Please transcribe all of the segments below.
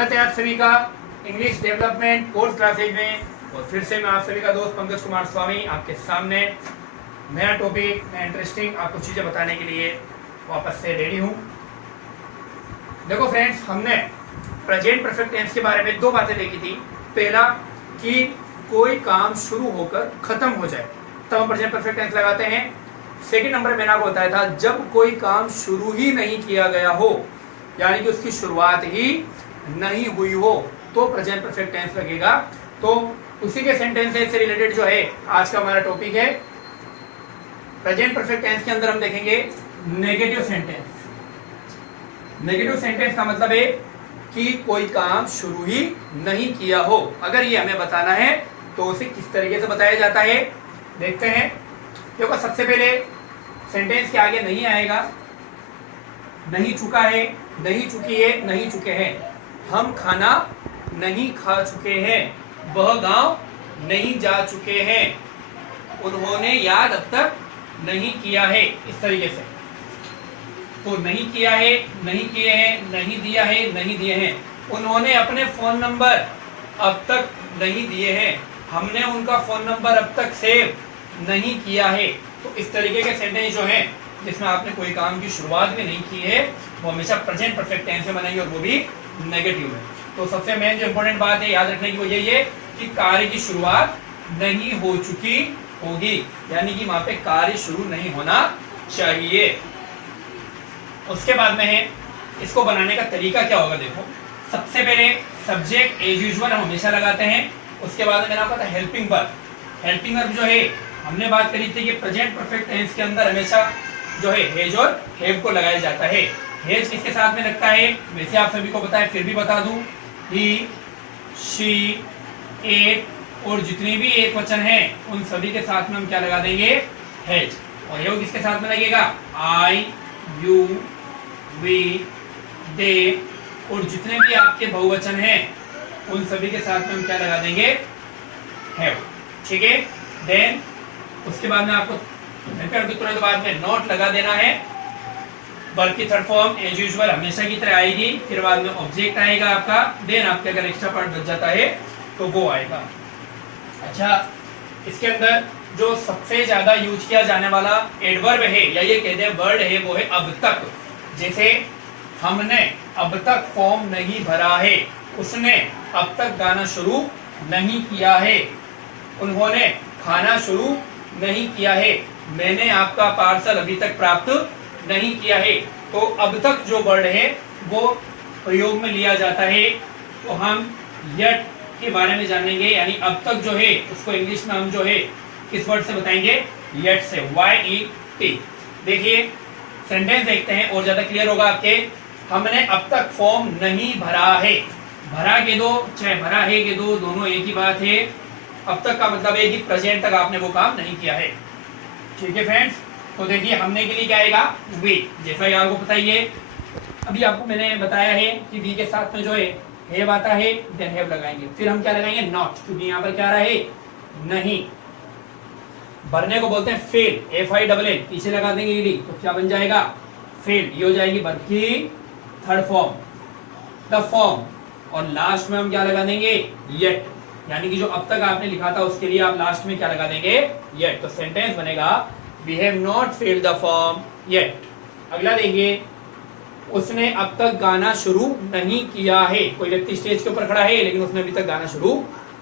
स्वागत है आप सभी का इंग्लिश डेवलपमेंट कोर्स क्लासेज में। और फिर से मैं आप सभी का दोस्त पंकज कुमार स्वामी आपके सामने नया टॉपिक, नया इंटरेस्टिंग आपको चीज़ें बताने के लिए वापस से रेडी हूँ। देखो फ्रेंड्स, हमने प्रेजेंट परफेक्ट टेंस के बारे में दो बातें देखी थी। पहला कि कोई काम शुरू होकर खत्म हो जाए तब हम प्रेजेंट परफेक्ट टेंस लगाते हैं। सेकंड नंबर मैंने आपको बताया था जब कोई काम शुरू ही नहीं किया गया हो, यानी कि उसकी शुरुआत ही नहीं हुई हो, तो प्रेजेंट परफेक्ट टेंस लगेगा। तो उसी के सेंटेंसेस से रिलेटेड जो है आज का हमारा टॉपिक है। प्रेजेंट परफेक्ट टेंस के अंदर हम देखेंगे नेगेटिव सेंटेंस। नेगेटिव सेंटेंस का मतलब है कि कोई काम शुरू ही नहीं किया हो। अगर ये हमें बताना है तो उसे किस तरीके से बताया जाता है, देखते हैं। देखो, सबसे पहले सेंटेंस के आगे नहीं आएगा। नहीं चुका है, नहीं चुकी है, नहीं चुके हैं। हम खाना नहीं खा चुके हैं, वह गांव नहीं जा चुके हैं, उन्होंने याद अब तक नहीं किया है। इस तरीके से तो नहीं किया है, नहीं किए हैं, नहीं दिया है, नहीं दिए हैं। उन्होंने अपने फोन नंबर अब तक नहीं दिए हैं, हमने उनका फोन नंबर अब तक सेव नहीं किया है। तो इस तरीके के सेंटेंस जो हैं जिसमें आपने कोई काम की शुरुआत भी नहीं की है वो हमेशा प्रेजेंट परफेक्ट टेंस में बनेंगे, और वो भी नेगेटिव है। तो सबसे मेन जो इंपॉर्टेंट बात है याद रखने की वो यही है कि कार्य की शुरुआत नहीं हो चुकी होगी, यानी कि वहां पे कार्य शुरू नहीं होना चाहिए। उसके बाद में है इसको बनाने का तरीका क्या होगा। देखो, सबसे पहले सब्जेक्ट एज यूजुअल हम हमेशा लगाते हैं। उसके बाद में मैंने आपको बताया हेल्पिंग वर्ब। हेल्पिंग वर्ब जो है हमने बात करी थी कि प्रेजेंट परफेक्ट टेंस के अंदर हमेशा जो है हेज और हैव को लगाया जाता है। हेज किसके साथ में लगता है, वैसे आप सभी को पता है, फिर भी बता दूं। ही, शी, इट और जितने भी एक वचन हैं उन सभी के साथ में हम क्या लगा देंगे, हेज। और हैव किसके साथ में लगेगा, आई, यू, वी, दे और जितने भी आपके बहुवचन हैं उन सभी के साथ में हम क्या लगा देंगे, हैव। ठीक है। देन उसके बाद में आपको तुरंत बाद में नॉट लगा देना है। वर्ब की थर्ड फॉर्म एज यूजुअल हमेशा की तरह आएगी, फिर बाद में ऑब्जेक्ट आएगा आपका। देन आपके अगर एक्स्ट्रा पार्ट बच जाता है तो वो आएगा। अच्छा, इसके अंदर जो सबसे ज्यादा यूज किया जाने वाला एडवर्ब है या ये कहते हैं वर्ड है वो है अब तक। जैसे हमने अब तक फॉर्म नहीं भरा है, उसने अब तक गाना शुरू नहीं किया है, उन्होंने खाना शुरू नहीं किया है, मैंने आपका पार्सल अभी तक प्राप्त नहीं किया है। तो अब तक जो वर्ड है वो प्रयोग में लिया जाता है। तो हम येट के बारे में जानेंगे, यानी अब तक जो है उसको इंग्लिश में हम जो है किस वर्ड से बताएंगे, येट से, YET। देखिए सेंटेंस देखते हैं और ज्यादा क्लियर होगा आपके। हमने अब तक फॉर्म नहीं भरा है। भरा के दो चाहे भरा है के दो, दोनों एक ही बात है। अब तक का मतलब है कि प्रेजेंट तक आपने वो काम नहीं किया है। ठीक है फ्रेंड्स, तो देखिए हमने के लिए क्या आएगा, वी। जैसा कि आपको पता ही है, अभी आपको मैंने बताया है कि वी के साथ में जो है हैव आता है, देन हैव लगाएंगे, फिर हम क्या लगाएंगे, नॉट, क्योंकि यहाँ पर क्या रहा है, नहीं। भरने को बोलते हैं फेल, FILL, पीछे लगा देंगे ईडी, तो क्या बन जाएगा, फेल। ये हो जाएगी वर्ब की थर्ड फॉर्म, द फॉर्म। और लास्ट में हम क्या लगा देंगे, येट, यानी कि जो अब तक आपने लिखा था उसके लिए आप लास्ट में क्या लगा देंगे, येट। तो सेंटेंस बनेगा we have not filled the form yet. अगला देखिए, उसने अब तक गाना शुरू नहीं किया है। कोई व्यक्ति स्टेज के ऊपर खड़ा है लेकिन उसने अभी तक गाना शुरू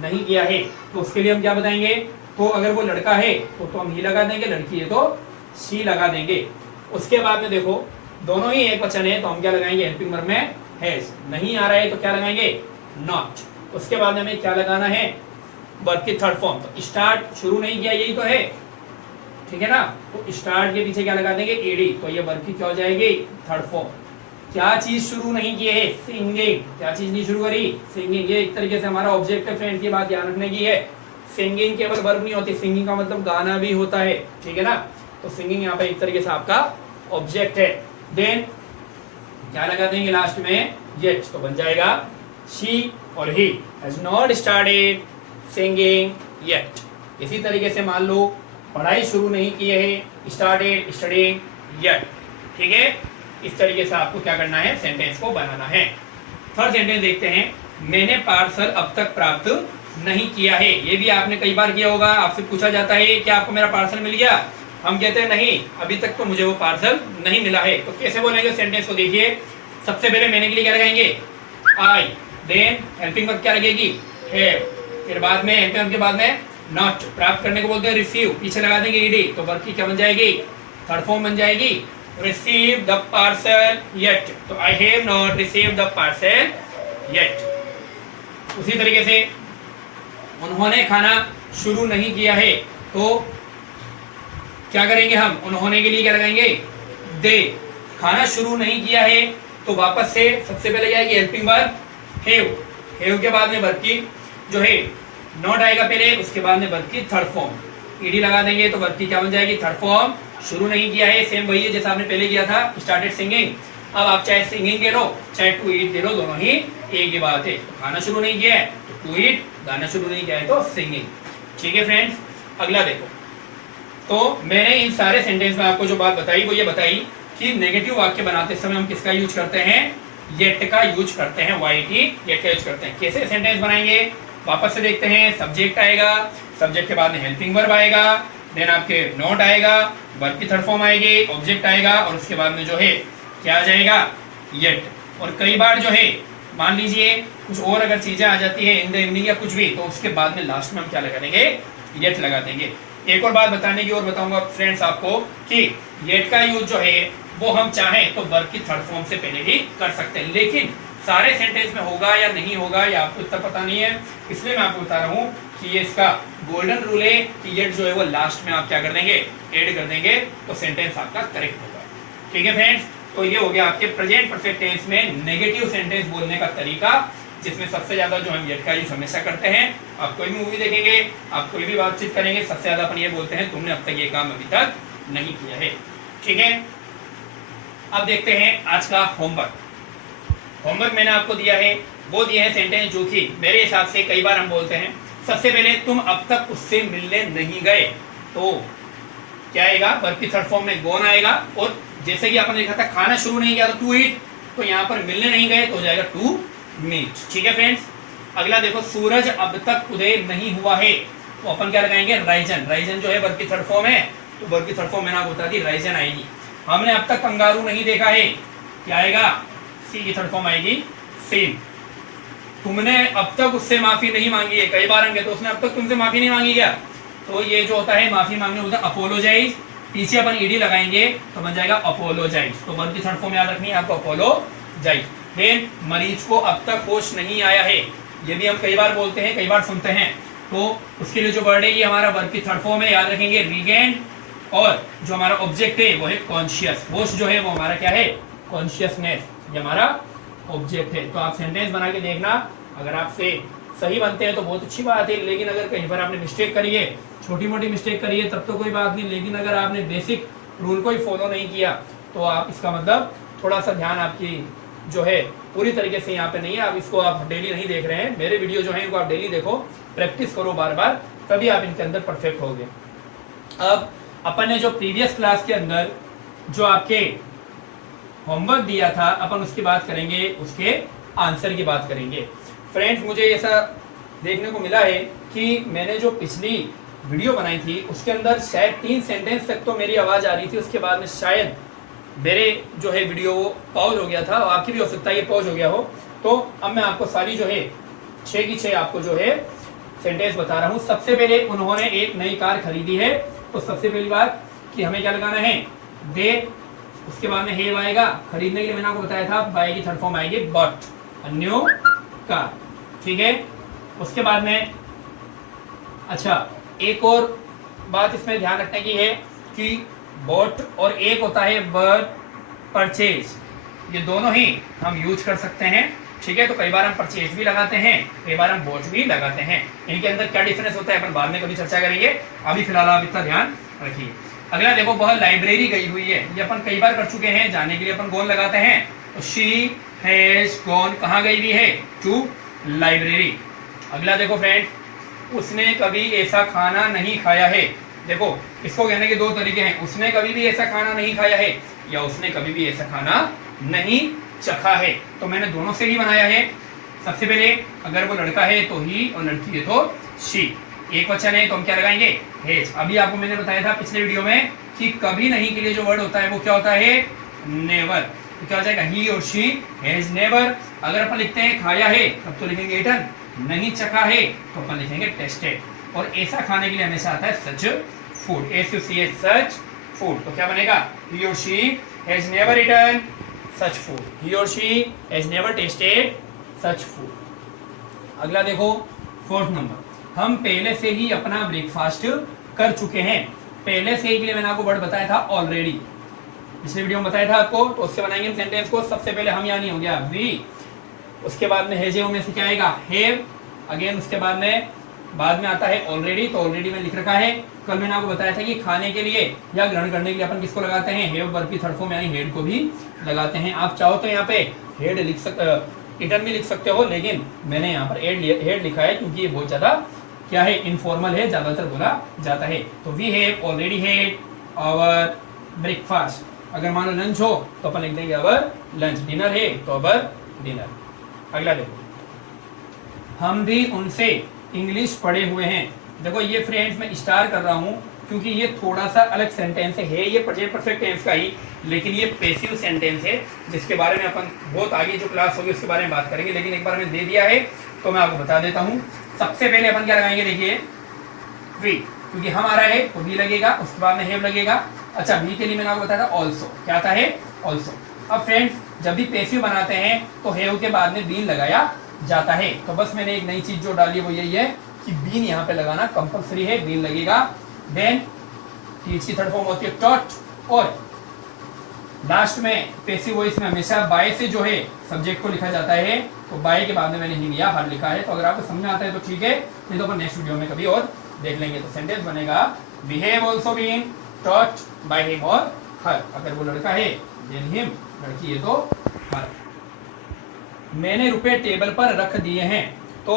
नहीं किया है, तो उसके लिए हम क्या बताएंगे। तो अगर वो लड़का है तो हम ही लगा देंगे, लड़की है तो शी लगा देंगे। उसके बाद में देखो दोनों ही एक वचन है तो हम क्या लगाएंगे, हेल्पिंग वर्ब में हैज। नहीं आ रहा है तो क्या लगाएंगे, नॉट। उसके बाद हमें क्या लगाना है, वर्ब की थर्ड फॉर्म। तो स्टार्ट, शुरू नहीं किया, यही तो है, ठीक है ना। तो स्टार्ट के पीछे क्या लगा देंगे, ईडी। तो ये वर्ब की क्या हो जाएगी, थर्ड फॉर्म। क्या चीज शुरू नहीं की है, सिंगिंग। क्या चीज नहीं शुरू करी, सिंगिंग। ये एक तरीके से हमारा ऑब्जेक्ट है फ्रेंड, की बात ध्यान रखने की है। सिंगिंग केवल वर्ब नहीं होती, सिंगिंग का मतलब गाना भी होता है, ठीक है ना। तो सिंगिंग यहाँ पे एक तरीके से आपका ऑब्जेक्ट है। देन क्या लगा देंगे लास्ट में, येट। तो बन जाएगा शी और he has not started singing yet. इसी तरीके से मान लो पढ़ाई शुरू नहीं की है, स्टार्टेड स्टडीइंग येट। ठीक है, इस तरीके से आपको क्या करना है, सेंटेंस को बनाना है। थर्ड सेंटेंस देखते हैं, मैंने पार्सल अब तक प्राप्त नहीं किया है। ये भी आपने कई बार किया होगा, आपसे पूछा जाता है क्या आपको मेरा पार्सल मिल गया, हम कहते हैं नहीं, अभी तक तो मुझे वो पार्सल नहीं मिला है। तो कैसे बोलेंगे सेंटेंस को देखिए, सबसे पहले मैंने के लिए क्या लगाएंगे, आई, देन हेल्पिंग वर्ब क्या लगेगी, हैव, फिर बाद में हेल्पिंग वर्ब के बाद में नॉट, प्राप्त करने को बोलते हैं रिसीव, पीछे लगा देंगे ईडी, तो वर्ब की क्या बन जाएगी, थर्ड फॉर्म बन जाएगी, रिसीव द पार्सल येट, तो I have not receive the parcel yet. उसी तरीके से उन्होंने खाना शुरू नहीं किया है, तो क्या करेंगे हम, उन्होंने के लिए क्या लगाएंगे, दे, खाना शुरू नहीं किया है, तो वापस से सबसे पहले क्या आएगी, हेल्पिंग वर्ब हैव, हैव के बाद में वर्ब की जो है नॉट आएगा पहले, उसके बाद में वर्ब की थर्ड फॉर्म, ईडी लगा देंगे तो वर्ब की क्या बन जाएगी, थर्ड फॉर्म, शुरू नहीं किया है, सेम वही है जैसा आपने पहले किया था, स्टार्टेड सिंगिंग। अब आप चाहे सिंगिंग कह लो चाहे टू ईट कह लो, दोनों ही एक ही बात है। तो खाना शुरू नहीं किया है तो टू ईट, गाना शुरू नहीं किया है तो सिंगिंग। ठीक है फ्रेंड्स, अगला देखो, तो मैंने इन सारे सेंटेंस में आपको जो बात बताई वो ये बताई कि नेगेटिव वाक्य बनाते समय हम किसका यूज करते हैं, येट का यूज करते हैं, वाईटी येट का यूज करते हैं। कैसे सेंटेंस बनाएंगे वापस से देखते हैं, सब्जेक्ट आएगा, सब्जेक्ट के बाद में हेल्पिंग वर्ब आएगा, देन आपके नोट आएगा, वर्ब की थर्ड फॉर्म आएगी, ऑब्जेक्ट आएगा और उसके बाद में जो है क्या आ जाएगा, येट। और कई बार जो है मान लीजिए कुछ और अगर चीजें आ जाती है, इन द इवनिंग या कुछ भी, तो उसके बाद में लास्ट में हम क्या लगा देंगे, येट लगा देंगे। एक और बात बताने की और बताऊंगा फ्रेंड्स आपको कि येट का यूज जो है वो हम चाहें तो वर्ब की थर्ड फॉर्म से पहले भी कर सकते हैं, लेकिन सारे सेंटेंस में होगा या नहीं होगा या आपको इतना पता नहीं है, इसलिए मैं आपको बता रहा हूँ कि ये इसका गोल्डन रूल है कि येट जो है वो लास्ट में आप क्या कर देंगे, ऐड कर देंगे, तो सेंटेंस आपका करेक्ट होगा। ठीक है फ्रेंड्स, तो ये हो गया आपके प्रेजेंट परफेक्ट टेंस में नेगेटिव सेंटेंस बोलने का तरीका, जिसमें सबसे ज्यादा जो हम येट का यूज हमेशा करते हैं। आप कोई भी मूवी देखेंगे, आप कोई भी बातचीत करेंगे, सबसे ज्यादा अपन ये बोलते हैं तुमने अब तक ये काम अभी तक नहीं किया है। ठीक है, अब देखते हैं आज का होमवर्क। होमवर्क मैंने आपको दिया है, वो दिए हैं सेंटेंस जो कि मेरे हिसाब से कई बार हम बोलते हैं। सबसे पहले तुम अब तक उससे मिलने नहीं गए, तो क्या आएगा, वर्ब की थर्ड फॉर्म में गोन आएगा, और जैसे कि आपने देखा था खाना शुरू नहीं किया तो टू ईट, तो यहाँ पर मिलने नहीं गए तो हो जाएगा टू मीट। ठीक है फ्रेंड्स, अगला देखो, सूरज अब तक उदय नहीं हुआ है, तो अपन क्या लगाएंगे, राइजन। राइजन जो है वर्ब की थर्ड फॉर्म है, तो वर्ब की थर्ड फॉर्म मैंने आपको बता दी, राइजन आएगी। हमने अब तक कंगारू नहीं देखा है, क्या आएगा, सी की थर्ड फॉर्म आएगी, सेम। तुमने अब तक उससे माफी नहीं मांगी है, कई बार हम कहते, तो उसने अब तक तुमसे माफी नहीं मांगी क्या, तो ये जो होता है माफी मांगने होता है अपोलोजाइज, पीछे अपन ईडी लगाएंगे तो बन जाएगा अपोलोजाइज, तो वर्ब की थर्ड फॉर्म याद रखनी है आपको, अपोलोजाइज। देन मरीज को अब तक होश नहीं आया है, ये भी हम कई बार बोलते हैं, कई बार सुनते हैं, तो उसके लिए जो वर्ड है ये हमारा वर्ब की थर्ड फॉर्म है, याद रखेंगे रीगेन, और जो हमारा ऑब्जेक्ट है वो है कॉन्शियस। होश जो है वो हमारा क्या है, कॉन्शियसनेस, ये हमारा ऑब्जेक्ट है। तो आप सेंटेंस बना के देखना, अगर आपसे सही बनते हैं तो बहुत अच्छी बात है, लेकिन अगर कहीं पर आपने मिस्टेक करी है, छोटी मोटी मिस्टेक करी है, तब तो कोई बात नहीं, लेकिन अगर आपने बेसिक रूल को ही फॉलो नहीं किया तो आप इसका मतलब थोड़ा सा ध्यान आपकी जो है पूरी तरीके से यहाँ पे नहीं है। आप इसको आप डेली नहीं देख रहे हैं, मेरे वीडियो जो है इनको आप डेली देखो, प्रैक्टिस करो बार बार, तभी आप इनके अंदर परफेक्ट होगे। अब अपन ने जो प्रीवियस क्लास के अंदर जो आपके होमवर्क दिया था, अपन उसकी बात करेंगे, उसके आंसर की बात करेंगे। फ्रेंड्स, मुझे ऐसा देखने को मिला है कि मैंने जो पिछली वीडियो बनाई थी उसके अंदर शायद 3 सेंटेंस तक तो मेरी आवाज़ आ रही थी, उसके बाद में शायद मेरे जो है वीडियो पॉज हो गया था, और आपकी भी हो सकता है ये पॉज हो गया हो। तो अब मैं आपको सारी जो है 6 की 6 आपको जो है सेंटेंस बता रहा हूँ। सबसे पहले उन्होंने एक नई कार खरीदी है, तो सबसे पहली बात कि हमें क्या लगाना है, दे, उसके बाद में हैव आएगा, खरीदने के लिए मैंने आपको बताया था बाय की थर्ड फॉर्म आएगी बॉट, अ न्यू कार। ठीक है, उसके बाद में अच्छा एक और बात इसमें ध्यान रखने की है कि बॉट और एक होता है वर्ब परचेज, ये दोनों ही हम यूज कर सकते हैं। ठीक है, तो कई बार हम परचेज भी लगाते हैं, कई बार हम बॉट भी लगाते हैं। इनके अंदर क्या डिफरेंस होता है अपन बाद में कभी चर्चा करेंगे, अभी फिलहाल आप इतना ध्यान रखिए। अगला देखो, वह लाइब्रेरी गई हुई है, ये अपन कई बार कर चुके हैं, जाने के लिए अपन गोन लगाते हैं, तो शी हैज गॉन, कहाँ गई हुई है, टू लाइब्रेरी। अगला देखो फ्रेंड, उसने कभी ऐसा खाना नहीं खाया है। देखो, इसको कहने के 2 तरीके हैं, उसने कभी भी ऐसा खाना नहीं खाया है या उसने कभी भी ऐसा खाना नहीं चखा है। तो मैंने दोनों से ही बनाया है। सबसे पहले अगर वो लड़का है तो ही और लड़की है तो शी। एक वचन है तो हम क्या लगाएंगे? हैज। अभी आपको मैंने बताया था पिछले वीडियो में कि कभी नहीं के लिए जो वर्ड होता है वो क्या होता है? नेवर। तो क्या हो जाएगा? ही और शी हैज नेवर। अगर अपन लिखते हैं खाया है तब तो लिखेंगे ईटन। नहीं चखा है तो अपन लिखेंगे टेस्टेड। और ऐसा खाने के लिए हमेशा आता है such food, SUCH such food. तो क्या बनेगा? ही और she has never eaten such food, he और she has never tasted such food. अगला देखो 4th नंबर। हम पहले से ही अपना ब्रेकफास्ट कर चुके हैं। पहले से ही के लिए मैंने आपको वर्ड बताया था ऑलरेडी, पिछले वीडियो में बताया था आपको। तो उससे बनाएंगे हम सेंटेंस को। सबसे पहले हम यानी हो गया वी, उसके बाद में हैज में से क्या आएगा? हैव। अगेन उसके बाद में आता है ऑलरेडी। तो ऑलरेडी में लिख रखा है। कल मैंने आपको बताया था कि खाने के लिए या ग्रहण करने के लिए अपन किसको लगाते हैं? हैव वर्ब की थर्ड फॉर्म यानी हेड को भी लगाते हैं। आप चाहो तो यहाँ पे हेड लिख सकते, ईटन भी लिख सकते हो, लेकिन मैंने यहाँ पर हेड लिखा है क्योंकि ये बहुत ज्यादा क्या है? इनफॉर्मल है, ज्यादातर बोला जाता है। तो we have already had our breakfast. अगर मान लो लंच हो तो अपन लिख देंगे अवर लंच। डिनर है तो अवर डिनर। अगला देखो, हम भी उनसे इंग्लिश पढ़े हुए हैं। देखो ये फ्रेंड्स मैं स्टार कर रहा हूँ क्योंकि ये थोड़ा सा अलग सेंटेंस है। ये प्रेजेंट परफेक्ट टेंस का ही, लेकिन ये पैसिव सेंटेंस है जिसके बारे में अपन बहुत आगे जो क्लास होगी उसके बारे में बात करेंगे। लेकिन एक बार मैंने दे दिया है तो मैं आपको बता देता हूँ। सबसे पहले अपन क्या लगाएंगे? देखिए वी, क्योंकि हम आ रहा है तो वी लगेगा, उसके बाद में हैव लगेगा। अच्छा, वी के लिए मैंने आपको बताया था ऑल्सो। क्या आता है? ऑल्सो। अब फ्रेंड्स जब भी पैसिव बनाते हैं तो हैव के बाद में बीन लगाया जाता है। तो बस मैंने एक नई चीज जो डाली है वो यही है कि बीन यहाँ पे लगाना कंपलसरी है, बीन लगेगा। देन टीच की थर्ड फॉर्म होती है टॉट, और लास्ट में पैसिव वॉइस में हमेशा बाय से जो है सब्जेक्ट को लिखा जाता है। तो बाय के बाद में मैंने ही लिया, हर लिखा है। तो अगर आपको समझ में आता है तो ठीक है, नहीं तो अपन नेक्स्ट वीडियो में कभी और देख लेंगे। तो सेंटेंस बनेगा we have also been taught by him और हर। अगर वो लड़का है देन हिम, लड़की है तो हर। मैंने रुपए टेबल पर रख दिए हैं। तो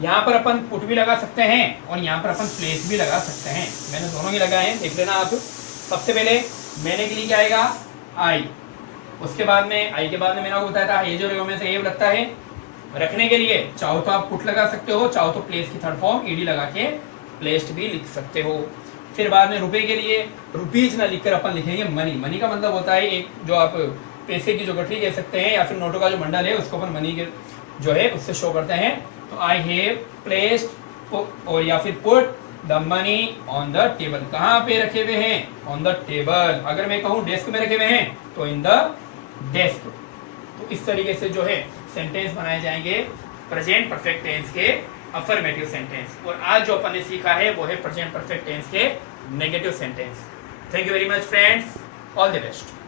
यहाँ पर अपन पुट भी लगा सकते हैं और यहाँ पर अपन प्लेस भी लगा सकते हैं। मैंने दोनों ही लगाए हैं, देख लेना आप। सबसे पहले मैंने के लिए क्या आएगा? आई। उसके बाद में आई के बाद में मैंने आपको बताया था ये जो में से एव लगता है। रखने के लिए चाहो तो आप पुट लगा सकते हो, चाहो तो प्लेस की थर्ड फॉर्म ईडी लगा के प्लेस्ड भी लिख सकते हो। फिर बाद में रुपए के लिए रुपीज ना लिखकर अपन लिखेंगे मनी। मनी का मतलब होता है एक जो आप पैसे की जो गठरी कह सकते हैं या फिर नोटों का जो बंडल है उसको अपन मनी के जो है उससे शो करते हैं। तो आई हैव प्लेस्ड और या फिर put the money on the table. कहाँ पे रखे हुए हैं? On the table. अगर मैं कहूँ डेस्क में रखे हुए हैं तो इन द डेस्क। तो इस तरीके से जो है सेंटेंस बनाए जाएंगे प्रेजेंट परफेक्ट टेंस के अफर्मेटिव सेंटेंस। और आज जो अपन ने सीखा है वो है प्रेजेंट परफेक्ट टेंस के negative sentence. Thank you very much friends, all the best.